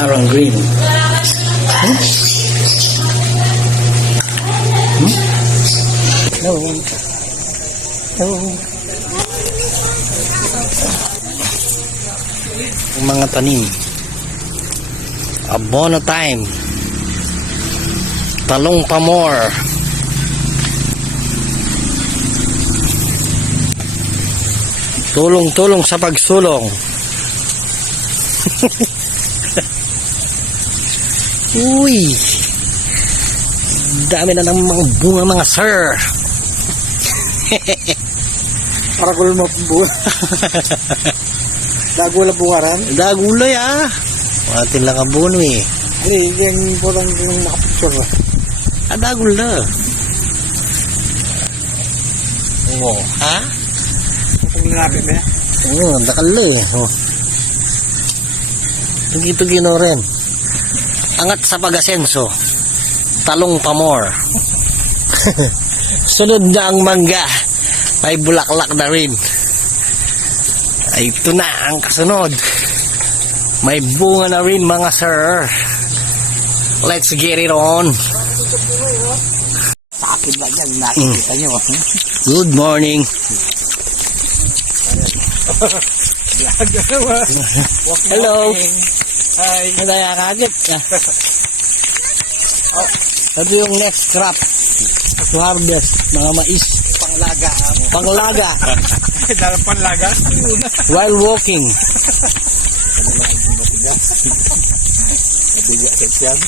Larang green. No. Yung mga tanim. Abono time. Talong pamor. Tulong-tulong sa pagsulong. Uy. Dami na ng mga bunga mga sir. Para ko lumang bunga. Dagula bungaran? Dagulay atin lang abono eh. Hindi, yung porang yung nakapicture ba? Dagula. Oo, ha? Kung nilapit ba yan? Oo, dakala eh. Tugi-tugi na rin. Angat sa pag-asenso. Talong pamor. Sunod na ang mangga. Ay bulaklak na rin. Ay ito na ang kasunod. May bunga na rin mga sir. Let's get it on. Sakit lang yan, nakikita nyo. Good morning. Hello. Hi. Madaya kagit. Ito yung next crop to harvest, mga mais. Panglaga. Panglaga. Dalang panglaga. While walking. Mabiga yan.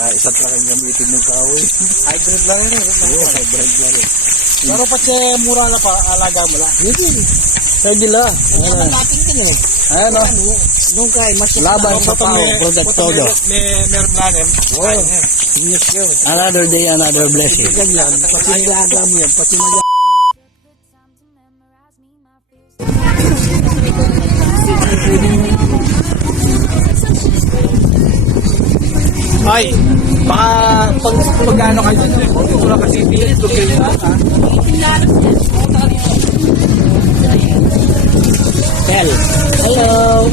Isang lang ang gamitin ng kahoy. Hybrid lang yun. Oo, hybrid lang yun. Pero pati mura na pa, alaga mo lang. Hindi. Pwede lang. Natin din eh. Ayan o. Nung kay mas Laban sa pao. Product todo. Meron natin. Oo. Another day, another blessing. Ganyan. Pati nilaga mo yan. Pati mag- Ay, baka pag magkano kayo wala kasi bilis doon kayo na Tel. Hello.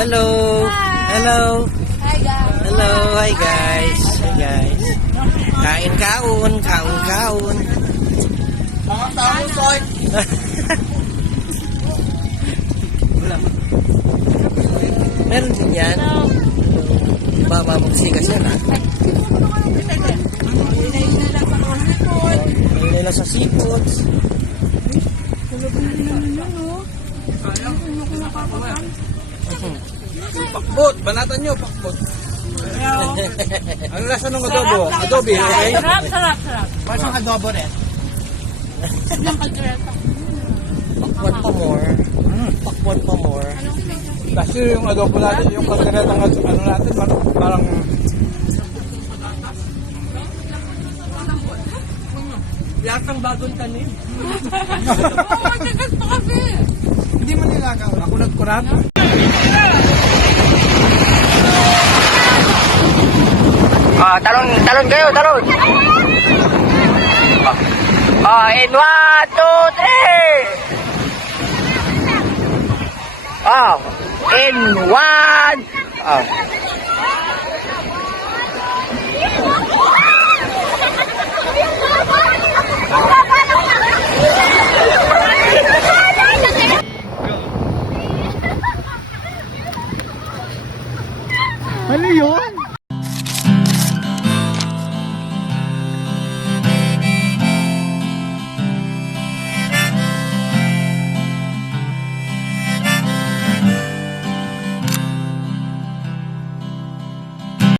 Hello. Hello. Hello, hi guys. Hi guys. Kain-kaun, kaun-kaun. Tama-tama, soy. Meron din yan. Mamamagsikas yan Ayun nila sa seafoods. Pakbot, banatan nyo, pakbot. Ano lasa ng adobo? Adobe, okay? Sarap. Pasang adobo rin. Pakwan pa more. Pakwan pa more. Kasi yung adobo natin, yung kalderetang ano natin, parang Lasang bagong tanim. hindi mo nilagaw. Ako nagkurap. Talon kayo, talon. In 1, 2, 3. In 1.